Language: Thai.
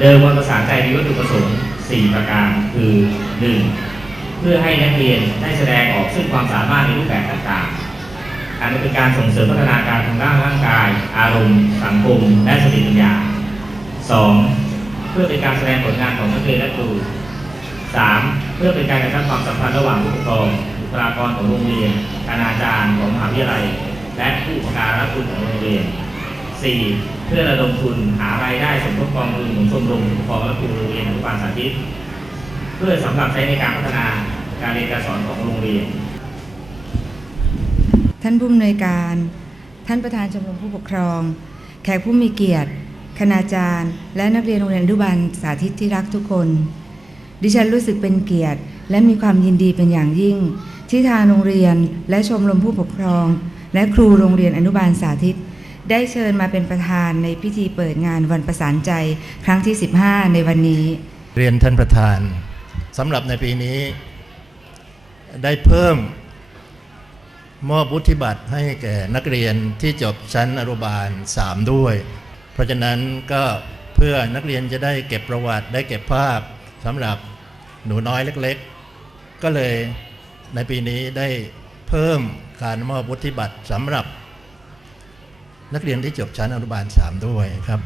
เดิมวันประสานใจมีวัตถุประสงค์ 4 ประการคือ 1. เพื่อให้นักเรียนได้แสดงออกซึ่งความสามารถในรูปแบบต่างๆ อันเป็นการส่งเสริมพัฒนาการทางด้านร่างกาย อารมณ์ สังคม และสติปัญญา 2. เพื่อเป็นการแสดงผลงานของนักเรียนและครู 3. เพื่อเป็นการกระชับความสัมพันธ์ระหว่างผู้ปกครองบุคลากรของโรงเรียนคณาจารย์ของมหาวิทยาลัย และผู้อุปการะคุณของโรงเรียน 4. เพื่อระดมทุนหารายได้สมทบกองทุนของชมรมผู้ปกครองและครูโรงเรียนอนุบาลสาธิต เพื่อสำหรับใช้ในการพัฒนาการเรียนการสอนของโรงเรียน ท่านผู้อำนวยการ ท่านประธานชมรมผู้ปกครอง แขกผู้มีเกียรติ คณาจารย์ และนักเรียนโรงเรียนอนุบาลสาธิตที่รักทุกคน ดิฉันรู้สึกเป็นเกียรติ และมีความยินดีเป็นอย่างยิ่ง ที่ทางโรงเรียนและชมรมผู้ปกครอง และครูโรงเรียนอนุบาลสาธิต ได้เชิญมาเป็นประธานในพิธีเปิดงานวันประสานใจครั้งที่ 15 ในวันนี้ เรียนท่านประธานสำหรับในปีนี้ ได้เพิ่มมอบวุฒิบัตรให้แก่นักเรียนที่จบชั้นอนุบาล 3 ด้วย เพราะฉะนั้นก็เพื่อนักเรียนจะได้เก็บประวัติได้เก็บภาพสำหรับหนูน้อยเล็กๆ ก็เลยในปีนี้ได้เพิ่มการมอบวุฒิบัตรสำหรับ นักเรียนที่จบชั้นอนุบาล 3 ด้วยครับ